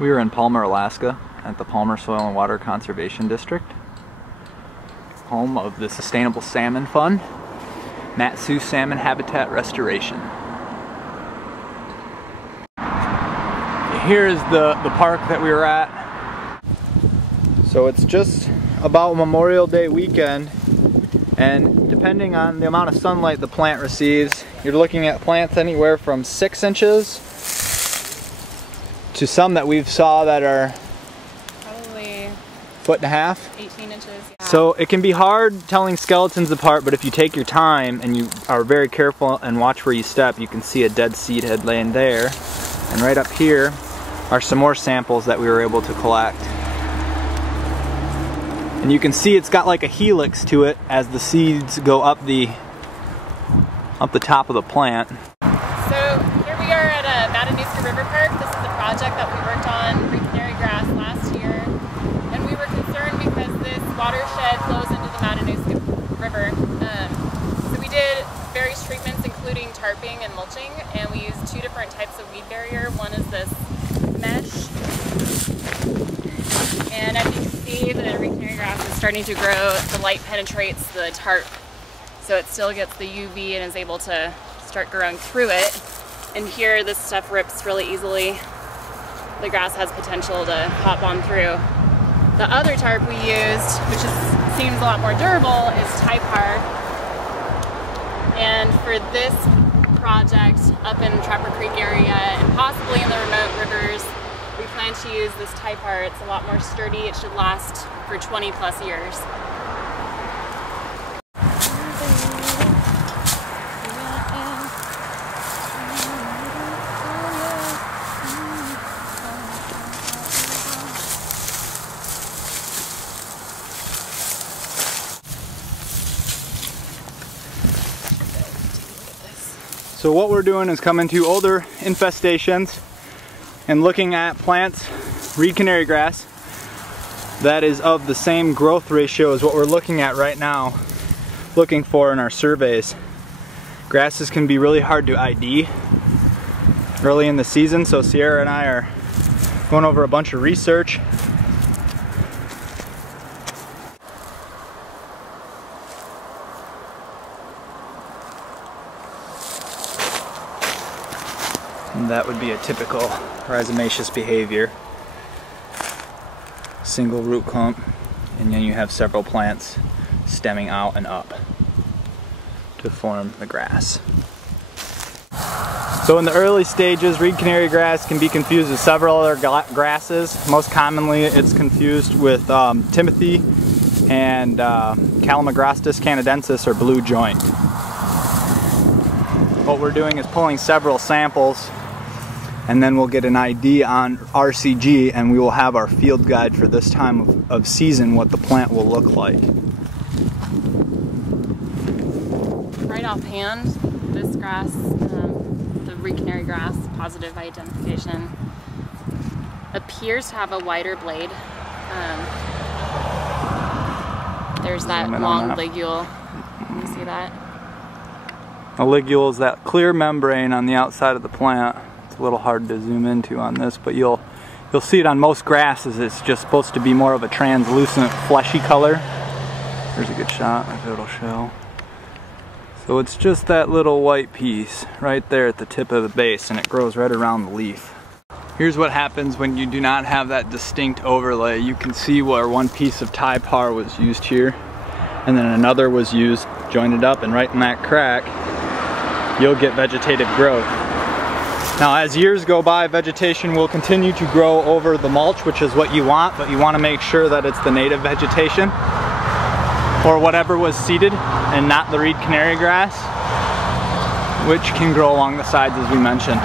We are in Palmer, Alaska at the Palmer Soil and Water Conservation District, home of the Sustainable Salmon Fund, Mat-Su Salmon Habitat Restoration. Here's the park that we were at. So it's just about Memorial Day weekend, and depending on the amount of sunlight the plant receives, you're looking at plants anywhere from 6 inches to some that we've saw that are probably 1.5 feet. 18 inches. Yeah. So it can be hard telling skeletons apart, but if you take your time and you are very careful and watch where you step, you can see a dead seed head laying there. And right up here are some more samples that we were able to collect. And you can see it's got like a helix to it as the seeds go up the top of the plant. So here we are at Matanuska River Park. This is a project that we worked on, Canary grass, last year. And we were concerned because this watershed flows into the Matanuska River. So we did various treatments including tarping and mulching, and we used 2 different types of weed barrier. One is this mesh, and as you can see, the canary grass is starting to grow. The light penetrates the tarp, so it still gets the UV and is able to start growing through it. And here this stuff rips really easily. The grass has potential to hop on through. The other tarp we used, which seems a lot more durable, is Typar. And for this project up in Trapper Creek area and possibly in the remote rivers, we plan to use this Typar. It's a lot more sturdy. It should last for 20 plus years. So what we're doing is coming to older infestations and looking at plants, reed canary grass, that is of the same growth ratio as what we're looking at right now, looking for in our surveys. Grasses can be really hard to ID early in the season, so Sierra and I are going over a bunch of research. And that would be a typical rhizomaceous behavior. Single root clump, and then you have several plants stemming out and up to form the grass. So in the early stages, reed canary grass can be confused with several other grasses. Most commonly it's confused with timothy and Calamagrostis canadensis, or blue joint. What we're doing is pulling several samples, and then we'll get an ID on RCG, and we will have our field guide for this time of season, what the plant will look like. Right offhand, this grass, the reed canary grass, positive identification, appears to have a wider blade. There's that long ligule. Can you see that? A ligule is that clear membrane on the outside of the plant. It's a little hard to zoom into on this, but you'll see it on most grasses. It's just supposed to be more of a translucent, fleshy color. There's a good shot if it'll show. So it's just that little white piece right there at the tip of the base, and it grows right around the leaf. Here's what happens when you do not have that distinct overlay. You can see where one piece of Typar was used here, and then another was used, jointed up, and right in that crack, you'll get vegetative growth. Now as years go by, vegetation will continue to grow over the mulch, which is what you want, but you want to make sure that it's the native vegetation or whatever was seeded and not the reed canary grass, which can grow along the sides as we mentioned.